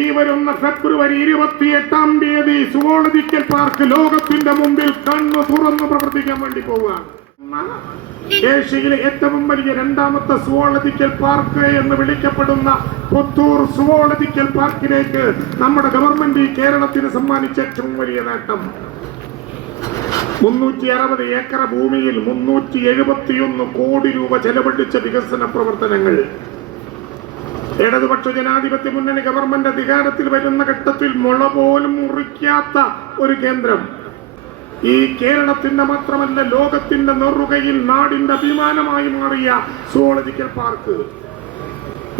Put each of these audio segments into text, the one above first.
ഈ വരുന്ന ഫെബ്രുവരി 28-ാം തീയതി സുവോളജിക്കൽ പാർക്ക് ലോകത്തിന്റെ മുമ്പിൽ കണ്ണു തുറന്നു പ്രവർത്തിക്കാൻ വേണ്ടി പോവുകയാണ്. ഏഷ്യയിലെ ഏറ്റവും വലിയ രണ്ടാമത്തെ സുവോളജിക്കൽ പാർക്ക് എന്ന് വിളിക്കപ്പെടുന്ന പുത്തൂർ സുവോളജിക്കൽ പാർക്കിലേക്ക് നമ്മുടെ ഗവൺമെന്റ് കേരളത്തിന് സമ്മാനിച്ച ഏറ്റവും വലിയ നേട്ടം 360 ഏക്കർ ഭൂമിയിൽ 371 കോടി രൂപ ചെലവഴിച്ച വികസന പ്രവർത്തനങ്ങൾ. ഇടതുപക്ഷ ജനാധിപത്യ മുന്നണി ഗവൺമെന്റ് അധികാരത്തിൽ വരുന്ന ഘട്ടത്തിൽ മുള പോലും മുറിക്കാത്ത ഒരു കേന്ദ്രം. ഈ കേരളത്തിന്റെ മാത്രമല്ല ലോകത്തിന്റെ നെറുകയിൽ നാടിന്റെ അഭിമാനമായി മാറിയ സുവോളജിക്കൽ പാർക്ക്.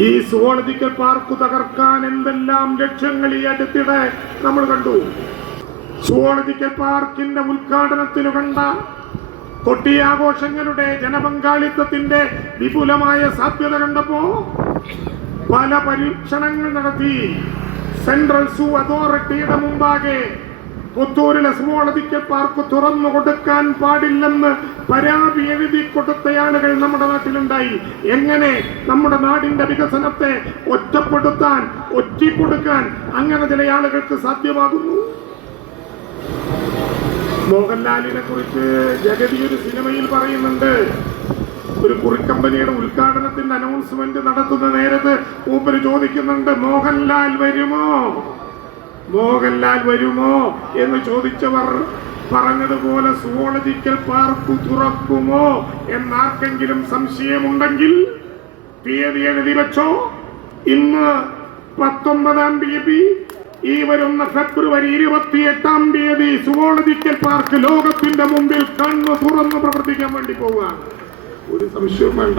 ഈ സുവോളജിക്കൽ പാർക്ക് തകർക്കാൻ എന്തെല്ലാം ലക്ഷ്യങ്ങൾ ഈ അടുത്തിടെ നമ്മൾ കണ്ടു. സുവോളജിക്കൽ പാർക്കിന്റെ ഉദ്ഘാടനത്തിന് കണ്ട കൊട്ടിയാഘോഷങ്ങളുടെ ജനപങ്കാളിത്തത്തിന്റെ വിപുലമായ സാധ്യത കണ്ടപ്പോ പല പരീക്ഷണങ്ങൾ നടത്തി സെൻട്രൽ സൂ അതോറിറ്റിയുടെ മുമ്പാകെ പുത്തൂരിലെ സുവോളജിക്കൽ പാർക്ക് തുറന്നു കൊടുക്കാൻ പാടില്ലെന്ന് പരാതി എഴുതി കൊടുത്തയാളുകൾ നമ്മുടെ നാട്ടിലുണ്ടായി. എങ്ങനെ നമ്മുടെ നാടിന്റെ വികസനത്തെ ഒറ്റപ്പെടുത്താൻ ഒറ്റിക്കൊടുക്കാൻ അങ്ങനെ ചില ആളുകൾക്ക് സാധ്യമാകുന്നു? മോഹൻലാലിനെ കുറിച്ച് ജഗതി ഒരു സിനിമയിൽ പറയുന്നുണ്ട്. ഒരു കുറിക്കമ്പനിയുടെ ഉദ്ഘാടനത്തിന്റെ അനൗൺസ്മെന്റ് നടത്തുന്ന നേരത്ത് മൂപ്പര് ചോദിക്കുന്നുണ്ട്, മോഹൻലാൽ വരുമോ, മോഹൻലാൽ വരുമോ എന്ന് ചോദിച്ചവർ പറഞ്ഞതുപോലെ സുവോളജിക്കൽ പാർക്ക് തുറക്കുമോ എന്നാർക്കെങ്കിലും സംശയമുണ്ടെങ്കിൽ തീയതി എഴുതി വെച്ചോ. ഇന്ന് 19-ാം തീയതി, ഈ വരുന്ന ഫെബ്രുവരി 28-ാം തീയതി സുവോളജിക്കൽ പാർക്ക് ലോകത്തിന്റെ മുമ്പിൽ കണ്ണു തുറന്നു പ്രവർത്തിക്കാൻ വേണ്ടി പോവുകയാണ്. ഒരു സംശയവും വേണ്ട.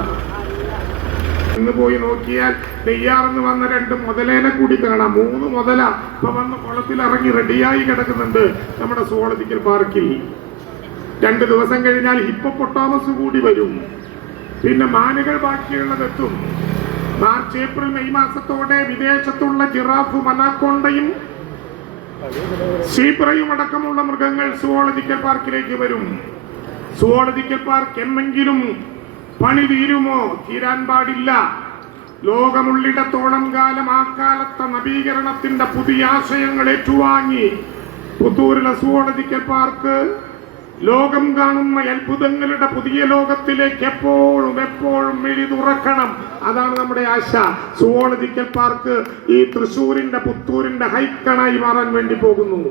ഇന്ന് പോയി നോക്കിയാൽ നെയ്യാറെന്ന് വന്ന 2 മുതലേനെ കൂടി കാണാം. 3 മുതല ഇപ്പൊ വന്ന് കുളത്തിൽ ഇറങ്ങി റെഡിയായി കിടക്കുന്നുണ്ട് നമ്മുടെ സുവോളജിക്കൽ പാർക്കിൽ. 2 ദിവസം കഴിഞ്ഞാൽ ഹിപ്പോപ്പൊട്ടാമസ് കൂടി വരും. പിന്നെ മാനുകൾ ബാക്കിയുള്ളതെത്തും. മാർച്ച് ഏപ്രിൽ മെയ് മാസത്തോടെ വിദേശത്തുള്ള ജിറാഫ്, അനാക്കോണ്ടയും സീബ്രയും അടക്കമുള്ള മൃഗങ്ങൾ സുവോളജിക്കൽ പാർക്കിലേക്ക് വരും. സുവോളജിക്കൽ പാർക്ക് എന്നെങ്കിലും പണി തീരുമോ? തീരാൻ പാടില്ല. ലോകമുള്ളിടത്തോളം കാലം ആ കാലത്തെ നവീകരണത്തിന്റെ പുതിയ ആശയങ്ങൾ ഏറ്റുവാങ്ങി പുത്തൂരിലെ സുവോളജിക്കൽ പാർക്ക് ലോകം കാണുന്ന അത്ഭുതങ്ങളുടെ പുതിയ ലോകത്തിലേക്ക് എപ്പോഴും മിഴി തുറക്കണം. അതാണ് നമ്മുടെ ആശ. സുവോളജിക്കൽ പാർക്ക് ഈ തൃശ്ശൂരിന്റെ പുത്തൂരിന്റെ ഹൈക്കണായി മാറാൻ വേണ്ടി പോകുന്നു.